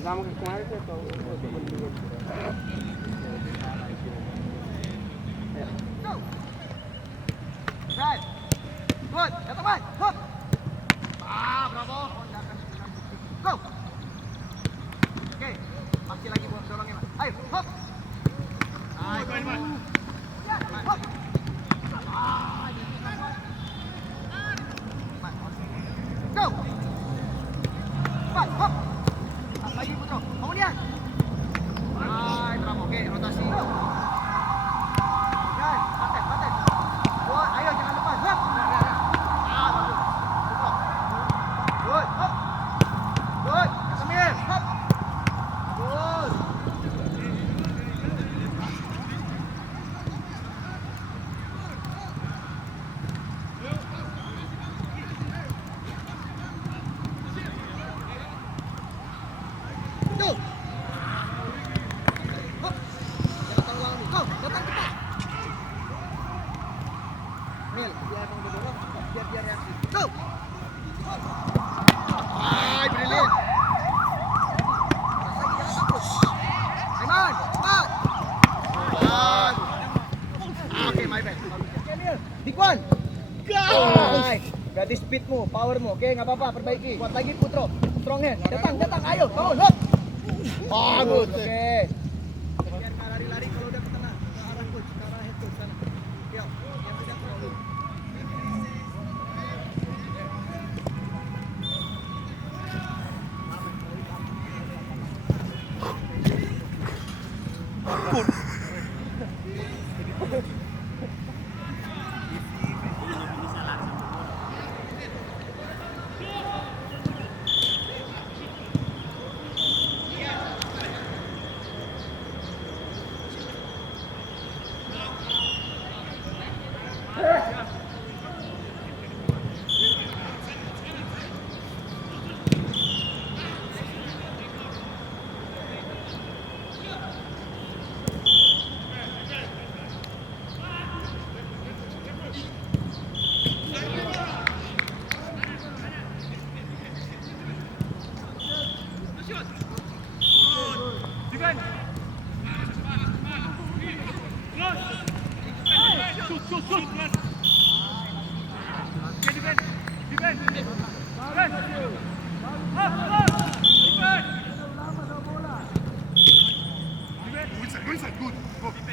Sama ke kemarin saya tahu Right. Good. Datang, Mai. Hop. Bravo. Go. Oke. Masih lagi buat dorongin, Mas. Ayo, hop. Ayo, main. Hop. Go. Cepat, hop. Lagi Putro. Kemudian. Bravo. Oke, rotasi. Pantai. Ayo jangan lepas. Hop. Bagus. Putro. Good. Hop. Good. Samir. Hop. Bagus. Tuh. Hop. Datang ulang nih. Go. Datang cepat. Mil, biar kamu dorong, biar reaksi. Go. Brilliant. Lagi jangan takut. Aiman, cepat. Oke, my bad. Oke, Mil. Dikwan. Go. Ganti speedmu, powermu. Oke, nggak apa-apa, perbaiki. Kuat lagi, Putro. Strong hand. Datang. Ayo, come on, hop. Bagus. Oke. Biar nggak lari-lari kalau udah ke tengah, ke arah coach, ke arah head coach sana. Yuk, yang tidak terlalu. Good. Go.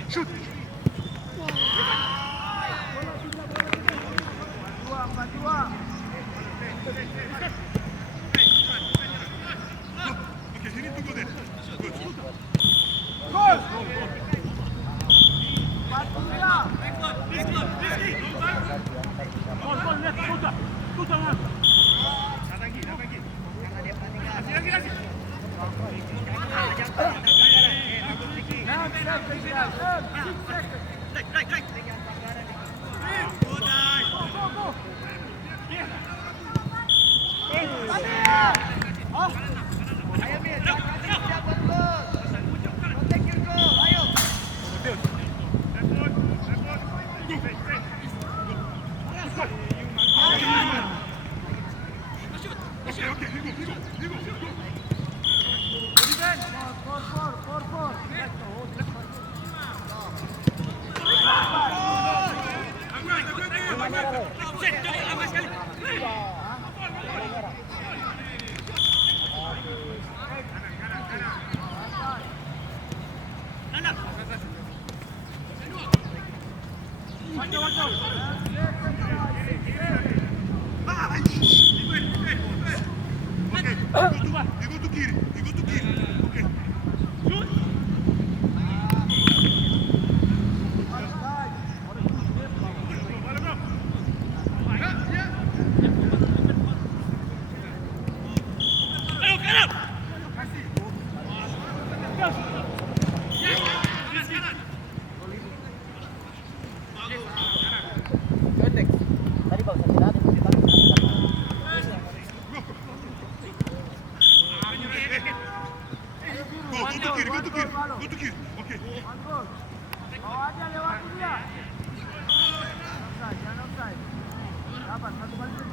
Shoot. Okay, you need to go there. Good. Goal. Tadi bagus Bawa aja, lewatin dia. Offside, jangan offside. Dapat, satu balik.